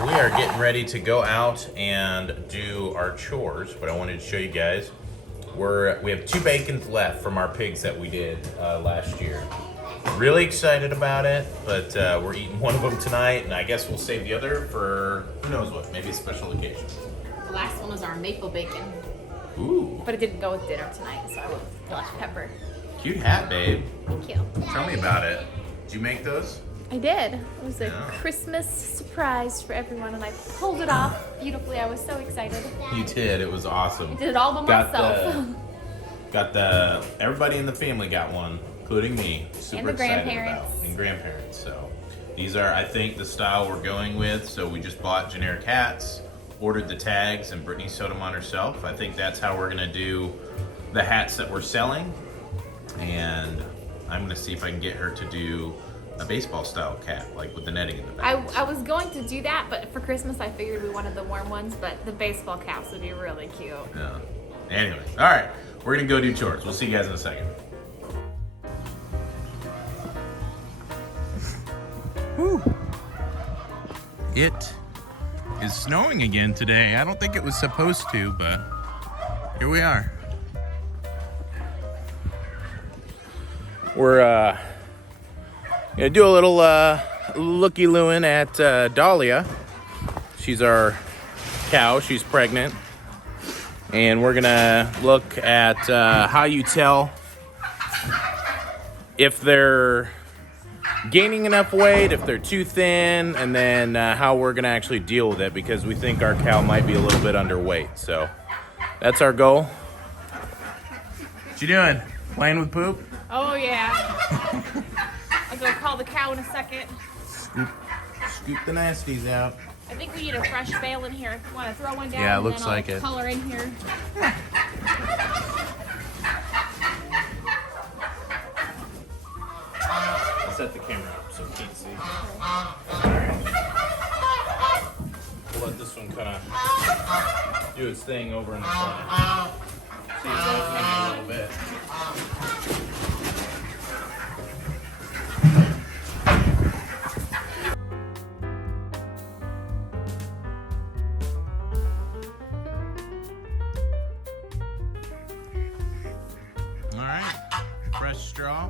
We are getting ready to go out and do our chores, but I wanted to show you guys. We have 2 bacons left from our pigs that we did last year. Really excited about it, but we're eating one of them tonight, and I guess we'll save the other for who knows what, maybe a special occasion. The last one was our maple bacon. Ooh. But it didn't go with dinner tonight, so I went with black pepper. Cute hat, babe. Thank you. Tell me about it. Did you make those? I did. It was a Christmas surprise for everyone, and I pulled it off beautifully. I was so excited. You did. It was awesome. I did it all by myself. Everybody in the family got one, including me. Super And the excited grandparents. about. And grandparents. So these are, I think, the style we're going with. So we just bought generic hats, ordered the tags, and Brittany sewed them on herself. I think that's how we're gonna do the hats that we're selling. And I'm gonna see if I can get her to do a baseball style cap, like with the netting in the back. I was going to do that, but for Christmas I figured we wanted the warm ones, but the baseball caps would be really cute. Yeah. Anyway, all right, we're gonna go do chores. We'll see you guys in a second. Whew. It is snowing again today. I don't think it was supposed to, but here we are. We're gonna do a little looky-looing at Dahlia. She's our cow. She's pregnant. And we're gonna look at how you tell if they're gaining enough weight, if they're too thin, and then how we're gonna actually deal with it, because we think our cow might be a little bit underweight. So that's our goal. What you doing? Playing with poop? Oh yeah. I'm gonna call the cow in a second. Scoop the nasties out. I think we need a fresh bale in here. If you want to throw one down, Yeah, it and looks then I'll like it. color in here. I'll set the camera up so you can't see. We'll let this one kind of do its thing over in the front. See it's opening a little bit. All right, fresh straw.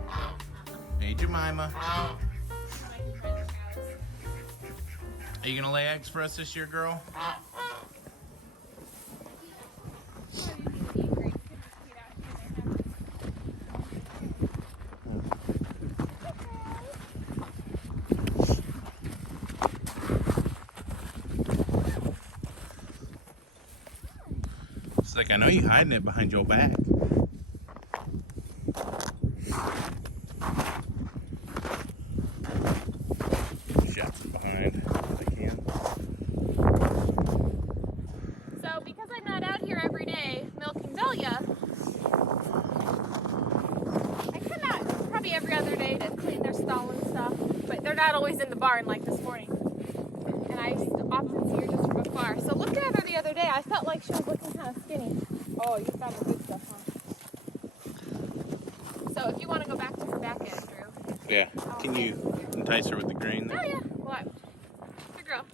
Hey, Jemima. Are you gonna lay eggs for us this year, girl? It's like, I know you hiding it behind your back. So because I'm not out here every day milking Dahlia, I come out probably every other day to clean their stall and stuff, but they're not always in the barn like this morning. And I often see her just from afar. So looking at her the other day, I felt like she was looking kind of skinny. Oh, you found the good stuff, huh? So if you want to go back to her back end, Drew. Yeah. Can you entice her with the grain there? Oh yeah. What? Good girl.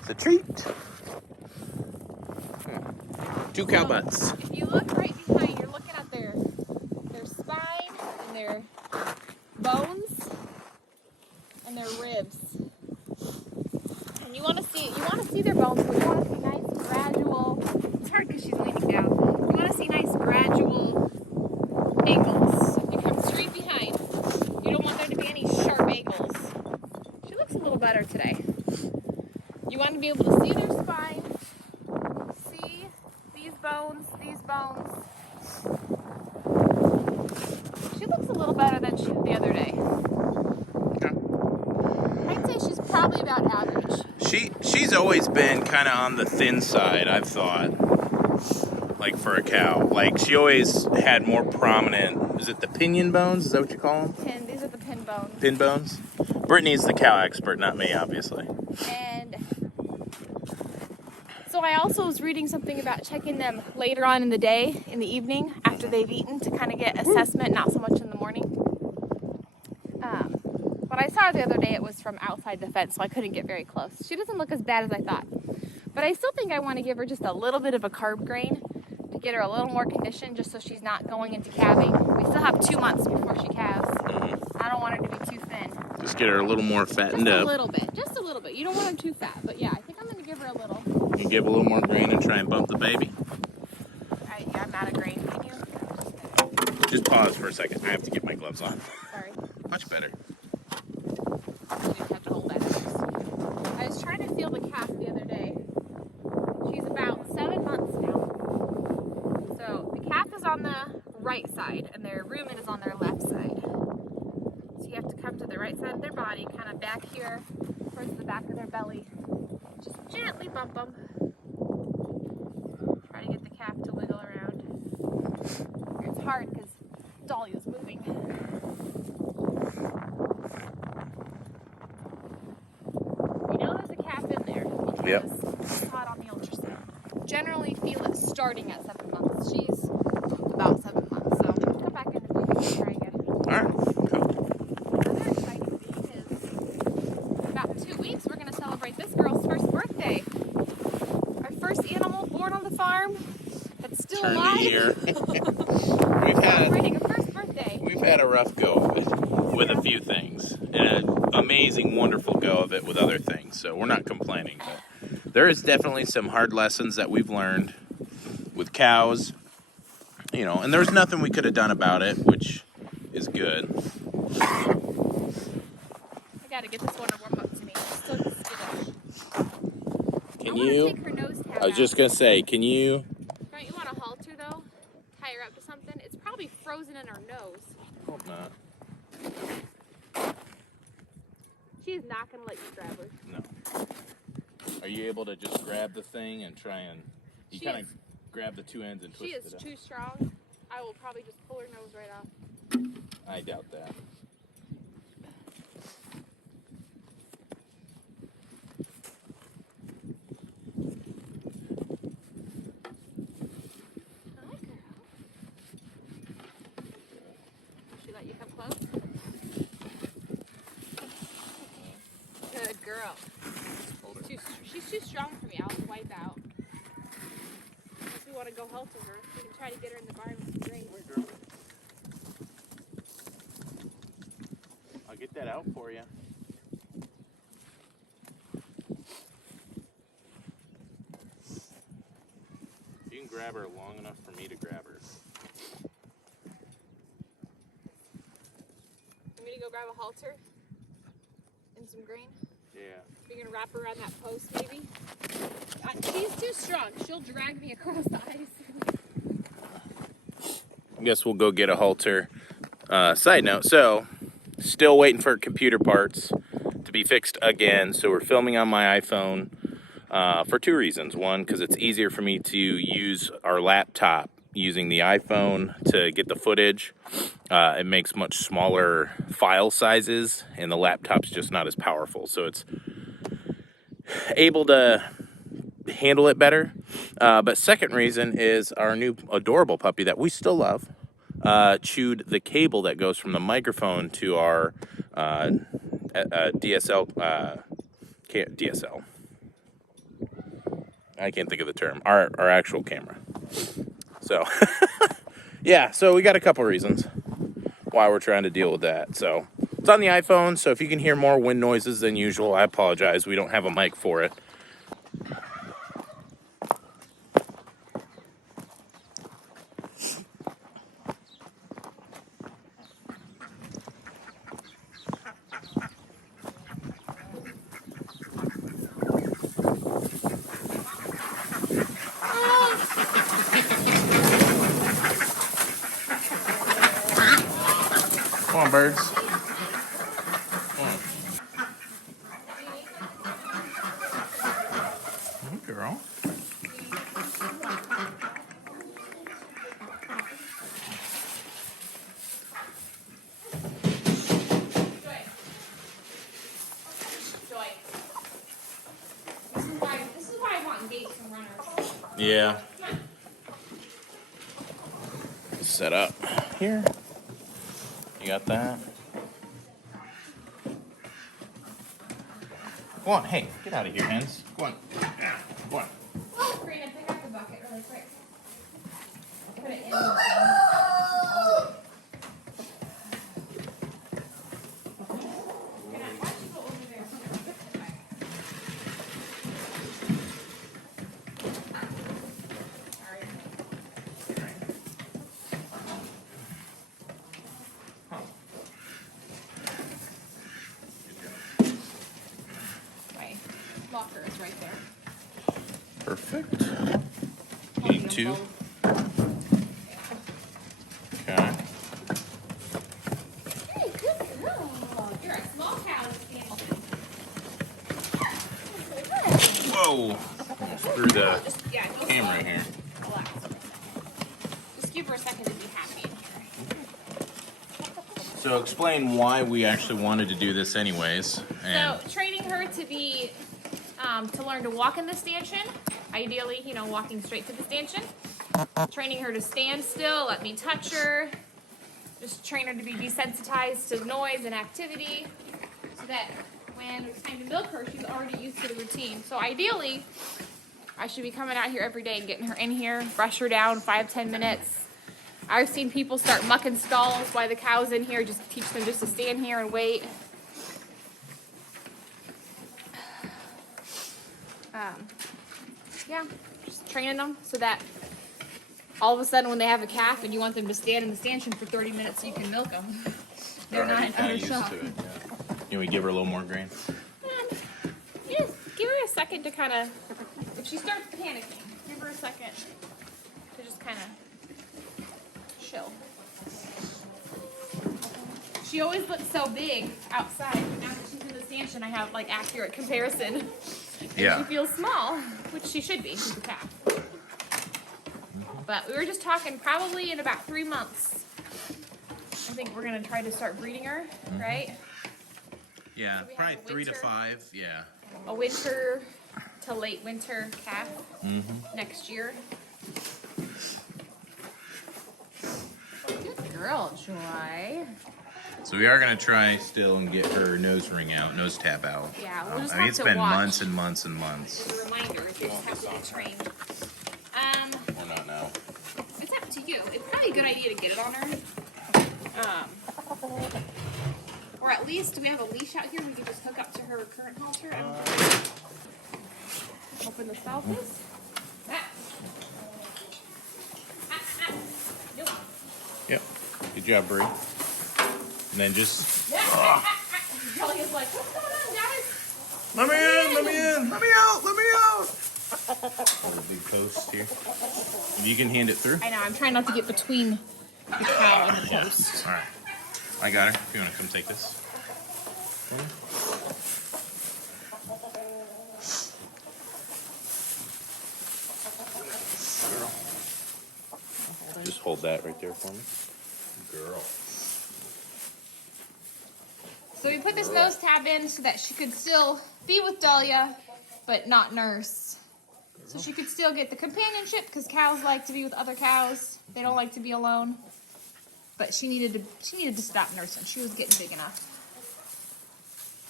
It's a treat. 2 cow butts. If you look right behind, you're looking at their spine and their bones and their ribs. And you want to see their bones, but you want to see nice gradual. It's hard because she's leaning down. You want to see nice gradual angles. You come straight behind. You don't want there to be any sharp angles. She looks a little better today. You want to be able to see their spine. See these bones. She looks a little better than she did the other day. I'd say she's probably about average. She's always been kind of on the thin side, I've thought. Like for a cow. Like she always had more prominent, is it the pinion bones? Is that what you call them? These are the pin bones. Pin bones? Brittany's the cow expert, not me, obviously. And so I also was reading something about checking them later on in the day, in the evening, after they've eaten, to kind of get assessment, not so much in the morning. When I saw her the other day, it was from outside the fence, so I couldn't get very close. She doesn't look as bad as I thought. But I still think I want to give her just a little bit of a carb grain to get her a little more conditioned, just so she's not going into calving. We still have 2 months before she calves. I don't want her to be too thin. Just get her a little more fattened up. Just a little bit. Just a little bit. You don't want her too fat. But yeah, I think I'm going to give her a little. You give a little more grain and try and bump the baby. I'm out of grain. Can you? Just pause for a second. I have to get my gloves on. Sorry. Much better. You didn't have to hold that. I was trying to feel the calf the other day. She's about 7 months now. So the calf is on the right side and their rumen is on their left side. So you have to come to the right side of their body, kind of back here towards the back of their belly. Just gently bump them. Try to get the calf to wiggle around. It's hard because Dahlia's moving. We know there's a calf in there because we saw it on the ultrasound. Generally feel it starting at 7 months. She's about 7 months, so come back in the week and try again. Alright, cool. Another exciting thing is in about 2 weeks we're going to celebrate this girl's first birthday. Our first animal born on the farm that's still Turn alive. the year. Celebrating her first birthday. We've had a rough go of it with a few things, and an amazing, wonderful go of it with other things. So we're not complaining, but there is definitely some hard lessons that we've learned with cows, you know, and there's nothing we could have done about it, which is good. I gotta get this one to warm up to me. She's still skittish. Can you? Take her nose tab I was just gonna say, can you? Don't you want to halter though? Tie her up to something? It's probably frozen in her nose. Hope not. She's not gonna let you grab her. No. Are you able to just grab the thing and try and you kind of grab the two ends and twist She it is up? too strong. I will probably just pull her nose right off. I doubt that. Hi, girl. Will she let you come close? Good girl. She's too strong for me. I'll wipe out. Unless we want to go halter her, we can try to get her in the barn with some grain. I'll get that out for you. You can grab her long enough for me to grab her. Want me to go grab a halter and some grain? Yeah. You're gonna wrap her around that post, maybe? She's too strong. She'll drag me across the ice. I guess we'll go get a halter. Side note, so still waiting for computer parts to be fixed again. So we're filming on my iPhone for two reasons. One, because it's easier for me to use our laptop using the iPhone to get the footage. It makes much smaller file sizes and the laptop's just not as powerful. So it's able to handle it better. But second reason is our new adorable puppy that we still love chewed the cable that goes from the microphone to our DSL. DSL. I can't think of the term. Our actual camera. So, yeah, so we got a couple reasons why we're trying to deal with that. So, it's on the iPhone, so if you can hear more wind noises than usual, I apologize. We don't have a mic for it. Come on, birds. Come on. Good girl. Joy. This is why I want gates and runners. Yeah. Set up here. You got that? Go on, hey, get out of here, hens. Go on. Go on. Brina, pick up the bucket really quick. Put it in the thing. Locker is right there. Perfect. Need two. Okay. Hey, good girl. You're a small cow. Whoa! Almost threw the camera here. Relax. Just give her a second to be happy in here. So explain why we actually wanted to do this anyways. And So training her to be, to learn to walk in the stanchion. Ideally, you know, walking straight to the stanchion. Training her to stand still, let me touch her. Just train her to be desensitized to noise and activity. So that when it's time to milk her, she's already used to the routine. So ideally, I should be coming out here every day and getting her in here, brush her down 5-10 minutes. I've seen people start mucking stalls while the cow's in here, just teach them just to stand here and wait. Yeah, just training them so that all of a sudden when they have a calf and you want them to stand in the stanchion for 30 minutes so you can milk them, they're not in utter shock. Can we give her a little more grain? Just give her a second to kind of, if she starts panicking, give her a second to just kind of chill. She always looks so big outside, but now that she's in the stanchion, I have like accurate comparison. Yeah. She feels small, which she should be. She's a calf. But we were just talking probably in about 3 months. I think we're going to try to start breeding her, right? Yeah, So we probably have a 3 to winter. 5. Yeah. A winter to late winter calf next year. Good girl, Joy. So we are gonna try still and get her nose ring out, nose tab out. Yeah, we'll just I mean, have it's to been watch. months and months and months. As a reminder, they just have to get trained. Or not now. It's up to you. It's probably a good idea to get it on her. Or at least, do we have a leash out here we can just hook up to her current halter and open the stall, please? Nope. Yep. Good job, Brie. And then just Dahlia's like, what's going on, guys? let me in, let me in, let me out, let me out. Hold a big post here. If you can hand it through. I know, I'm trying not to get between the cow and the Yeah. post. All right. I got her. If you want to come take this. Girl. Just hold that right there for me. Girl. So we put this nose tab in so that she could still be with Dahlia, but not nurse. So she could still get the companionship, because cows like to be with other cows. They don't like to be alone. But she needed to stop nursing. She was getting big enough.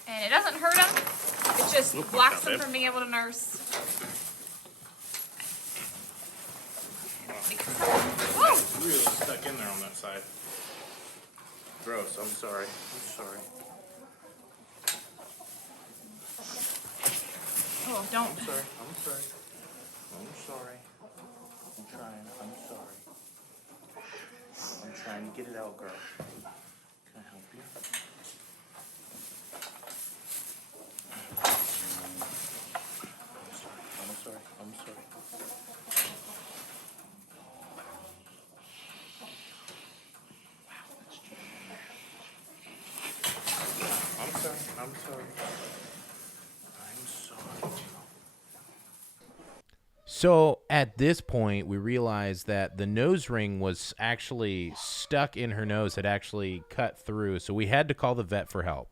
And it doesn't hurt them. It just blocks them from being able to nurse. Whoa! Really stuck in there on that side. Gross. I'm sorry. I'm sorry. Oh, don't. I'm sorry. I'm sorry. I'm sorry. I'm trying. I'm sorry. I'm trying to get it out, girl. Can I help you? I'm sorry. I'm sorry. Wow, that's true. I'm sorry. I'm sorry. I'm sorry. So at this point, we realized that the nose ring was actually stuck in her nose, had actually cut through. So we had to call the vet for help.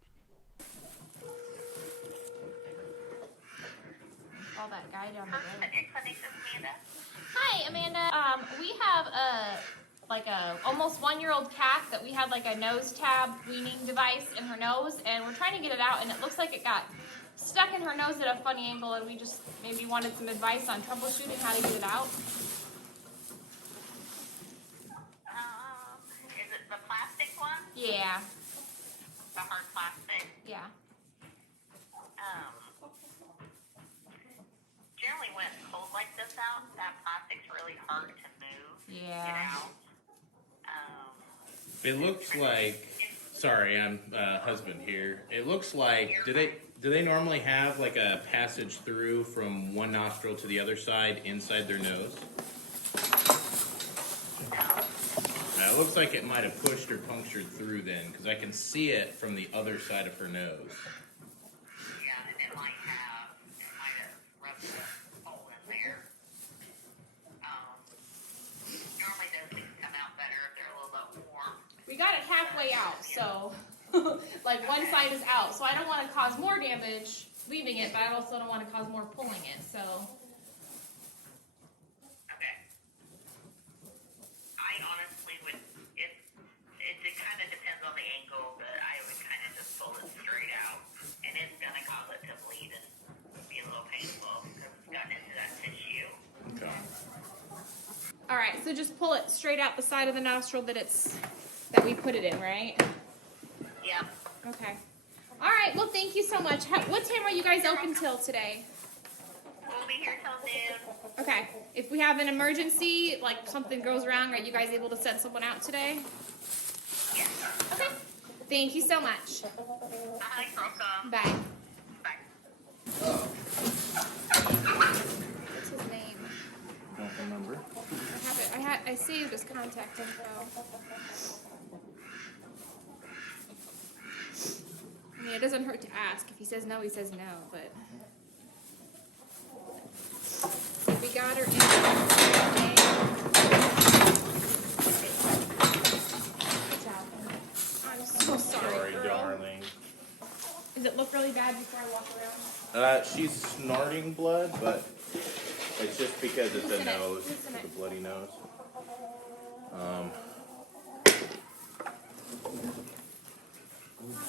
All that guy down the road. Hi, Amanda. We have a almost 1-year-old calf that we had like a nose tab weaning device in her nose, and we're trying to get it out, and it looks like it got stuck in her nose at a funny angle, and we just maybe wanted some advice on troubleshooting how to get it out. Is it the plastic one? Yeah. The hard plastic? Yeah. Generally when it's cold like this out, that plastic's really hard to move. Yeah. Get out. It looks like. Sorry, I'm husband here. It looks like. Do they normally have like a passage through from one nostril to the other side inside their nose? It looks like it might have pushed or punctured through then, because I can see it from the other side of her nose. Yeah, and it might have rubbed a hole in there. Normally those things come out better if they're a little bit warm. We got it halfway out, so like one side is out. So I don't want to cause more damage leaving it, but I also don't want to cause more pulling it. So. Okay. I honestly would, it kind of depends on the angle, but I would kind of just pull it straight out, and it's going to cause it to bleed and be a little painful because it's gotten into that tissue. Okay. All right, so just pull it straight out the side of the nostril that we put it in, right? Yep. Okay. All right. Well, thank you so much. What time are you guys open till today? We'll be here till noon. Okay. If we have an emergency, like something goes wrong, are you guys able to send someone out today? Yes. Okay. Thank you so much. Hi, welcome. Bye. Bye. What's his name? Don't remember. I saved his contact info. I mean, it doesn't hurt to ask. If he says no, he says no, but. So we got her in. Good job. I'm so sorry, girl. Darling. Does it look really bad before I walk around? She's snorting blood, but it's just because it's a Loosen it. nose, Loosen it. the bloody nose.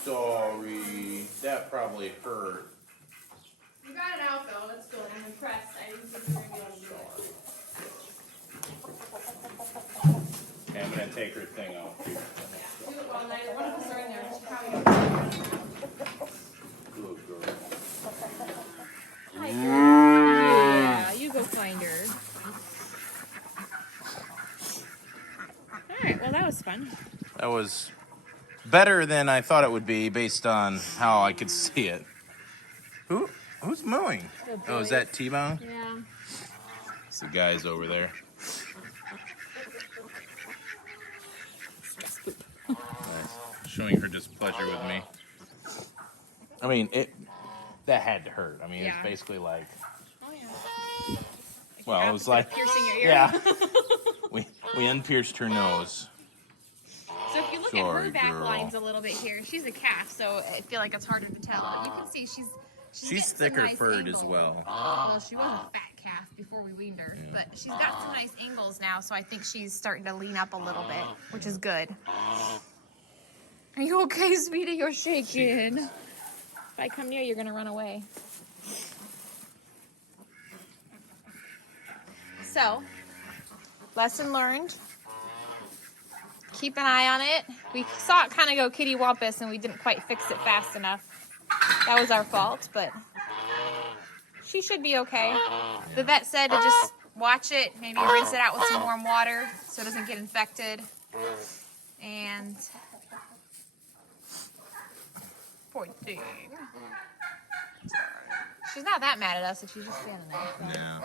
Sorry, that probably hurt. You got it out though. That's good. I'm impressed. I didn't think you were going to be able to do it. Okay, I'm gonna take her thing off here. Yeah. Do it while neither one of us are in there. Just how Good girl. Hi, girl. Yeah, you go find her. All right. Well, that was fun. That was better than I thought it would be based on how I could see it. Who's mooing? Oh, is that T-Bone? Yeah. It's the guys over there. Nice. Showing her displeasure with me. I mean, that had to hurt. I mean, Yeah. it's basically like, Oh yeah. well, it was like, piercing your ear. yeah, we unpierced her nose. So if you look at Sorry, her back girl. lines a little bit here, she's a calf, so I feel like it's harder to tell. But you can see she's She's getting some thicker nice furred as angles. well. Well, she was a fat calf before we weaned her, but she's got some nice angles now, so I think she's starting to lean up a little bit, which is good. Are you okay, sweetie? You're shaking. If I come near, you're gonna run away. So, lesson learned. Keep an eye on it. We saw it kind of go kitty wampus, and we didn't quite fix it fast enough. That was our fault, but she should be okay. The vet said to just watch it, maybe rinse it out with some warm water so it doesn't get infected. And poor thing. She's not that mad at us if she's just standing there. So. Yeah.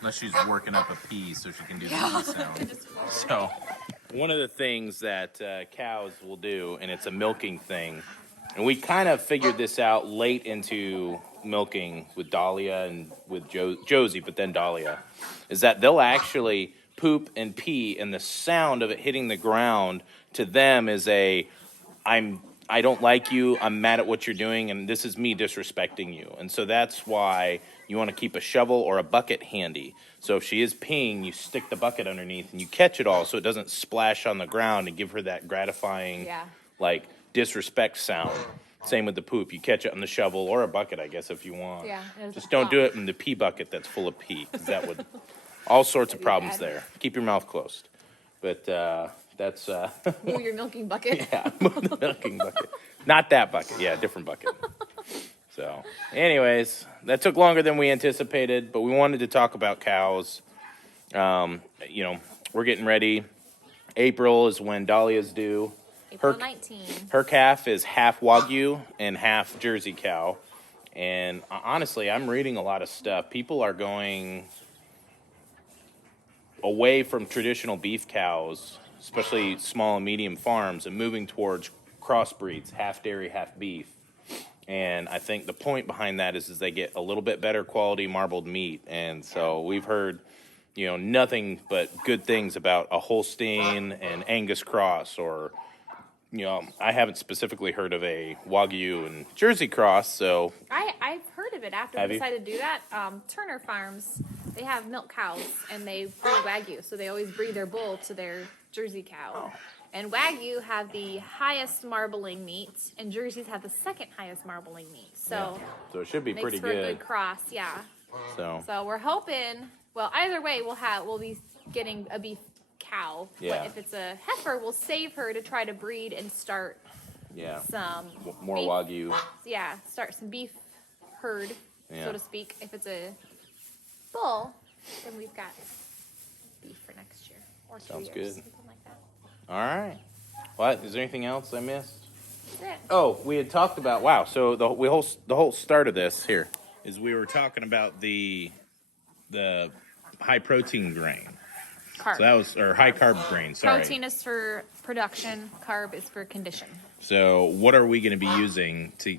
Unless she's working up a pee so she can do the pee sound. So, one of the things that cows will do, and it's a milking thing, and we kind of figured this out late into milking with Dahlia and with Josie, but then Dahlia, is that they'll actually poop and pee, and the sound of it hitting the ground to them is I don't like you, I'm mad at what you're doing, and this is me disrespecting you. And so that's why you want to keep a shovel or a bucket handy. So if she is peeing, you stick the bucket underneath and you catch it all so it doesn't splash on the ground and give her that gratifying, like, disrespect sound. Same with the poop. You catch it on the shovel or a bucket, I guess, if you want. Yeah. Just don't do it in the pee bucket that's full of pee, because that would all sorts of problems bad. there. Keep your mouth closed. But that's Ooh, your milking bucket. yeah, the milking bucket. Not that bucket. Yeah, different bucket. So, anyways, that took longer than we anticipated, but we wanted to talk about cows. You know, we're getting ready. April is when Dahlia's due. April 19. Her calf is half Wagyu and half Jersey cow. And honestly, I'm reading a lot of stuff. People are going away from traditional beef cows, especially small and medium farms, and moving towards crossbreeds, half dairy, half beef. And I think the point behind that is they get a little bit better quality marbled meat. And so we've heard, you know, nothing but good things about a Holstein and Angus cross, or, you know, I haven't specifically heard of a Wagyu and Jersey cross, so. I've heard of it after Have we you? decided to do that. Turner Farms, they have milk cows and they breed Wagyu, so they always breed their bull to their Jersey cow. And Wagyu have the highest marbling meat, and Jerseys have the second highest marbling meat. So, So it should be makes pretty for a good. good cross, yeah. So, So we're hoping. Well, either way, we'll be getting a beef cow. Yeah. But if it's a heifer, we'll save her to try to breed and start yeah, some more beef, Wagyu. Yeah, start some beef herd, Yeah. so to speak. If it's a bull, then we've got beef for next year or 2 Sounds years, good. something like that. All right. What? Is there anything else I missed? That's it. Oh, we had talked about, wow, so the whole start of this here is we were talking about the high protein grain. Carb. So that was, or high carb grain, sorry. Protein is for production. Carb is for condition. So what are we going to be using to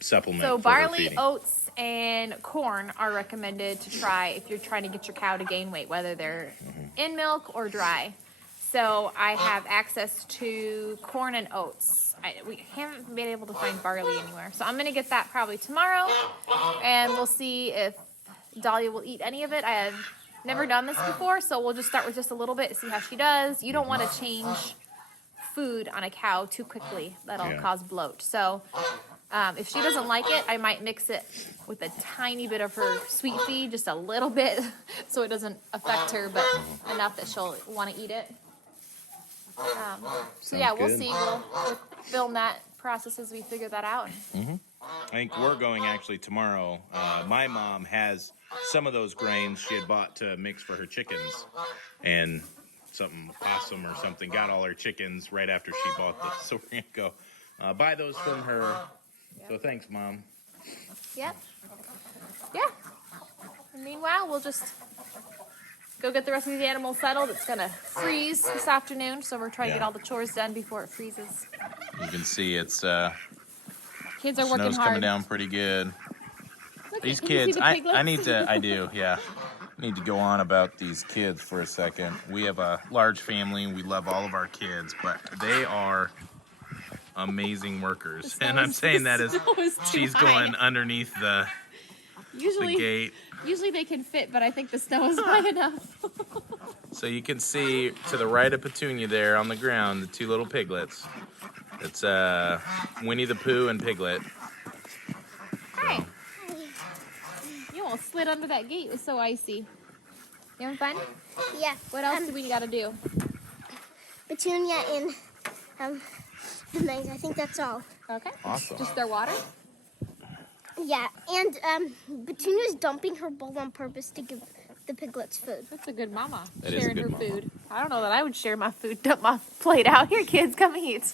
supplement So for her barley, feeding? oats, and corn are recommended to try if you're trying to get your cow to gain weight, whether they're in milk or dry. So I have access to corn and oats. We haven't been able to find barley anywhere. So I'm going to get that probably tomorrow, and we'll see if Dahlia will eat any of it. I have never done this before, so we'll just start with just a little bit, see how she does. You don't want to change food on a cow too quickly. That'll Yeah. cause bloat. So if she doesn't like it, I might mix it with a tiny bit of her sweet feed, just a little bit, so it doesn't affect her, but enough that she'll want to eat it. So yeah, we'll good. see. We'll film that process as we figure that out. I think we're going actually tomorrow. My mom has some of those grains she had bought to mix for her chickens, and something awesome or something got all her chickens right after she bought this. So we're going to go buy those from her. So thanks, Mom. Yep. Yeah. And meanwhile, we'll just go get the rest of these animals settled. It's going to freeze this afternoon, so we're trying to get Yeah. all the chores done before it freezes. You can see it's Kids are working snow's hard. coming down pretty good. Look, These can you see kids, the I piglets? need to, I do, yeah. I need to go on about these kids for a second. We have a large family, and we love all of our kids, but they are amazing workers. The And snow I'm is- saying the that as snow is too she's high. going underneath the gate. Usually they can fit, but I think the snow is high enough. So you can see to the right of Petunia there on the ground, the two little piglets. It's Winnie the Pooh and Piglet. Hi. You almost slid under that gate. It was so icy. You having fun? Yeah. What else do we got to do? Petunia and the maize. I think that's all. Okay. Awesome. Just their water? Yeah, and Petunia's dumping her bowl on purpose to give the piglets food. That's a good mama. That is a sharing good her mama. food. I don't know that I would share my food. Dump my plate out. Here, kids, come eat.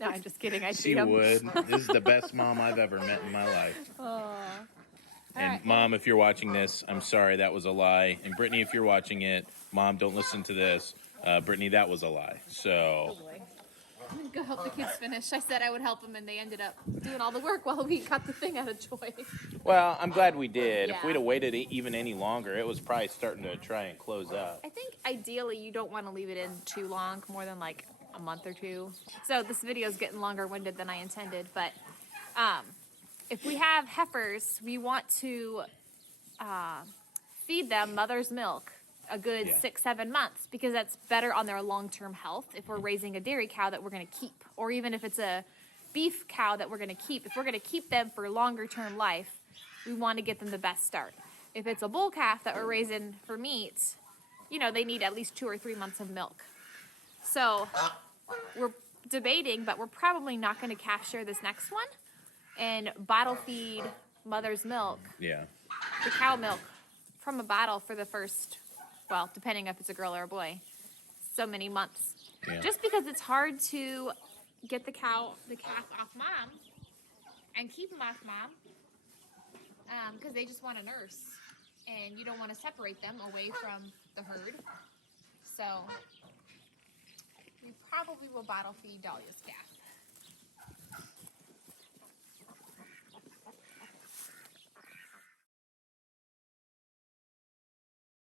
No, I'm just kidding. I She treat 'em. would. This is the best mom I've ever met in my life. All And right. Mom, if you're watching this, I'm sorry, that was a lie. And Brittany, if you're watching it, Mom, don't listen to this. Brittany, that was a lie. So, Boy. I'm gonna go help the kids finish. I said I would help them, and they ended up doing all the work while we got the thing out of Joy. well, I'm glad we did. If Yeah. we'd have waited even any longer, it was probably starting to try and close up. I think ideally you don't want to leave it in too long, more than like a month or two. So this video is getting longer winded than I intended, but if we have heifers, we want to feed them mother's milk a good Yeah. 6-7 months, because that's better on their long-term health if we're raising a dairy cow that we're going to keep, or even if it's a beef cow that we're going to keep, if we're going to keep them for longer term life, we want to get them the best start. If it's a bull calf that we're raising for meat, you know, they need at least 2 or 3 months of milk. So we're debating, but we're probably not going to calf share this next one and bottle feed mother's milk, Yeah. the cow milk, from a bottle for the first, well, depending if it's a girl or a boy, so many months. Yeah. Just because it's hard to get the calf off mom and keep them off mom, because they just want to nurse, and you don't want to separate them away from the herd. So we probably will bottle feed Dahlia's calf.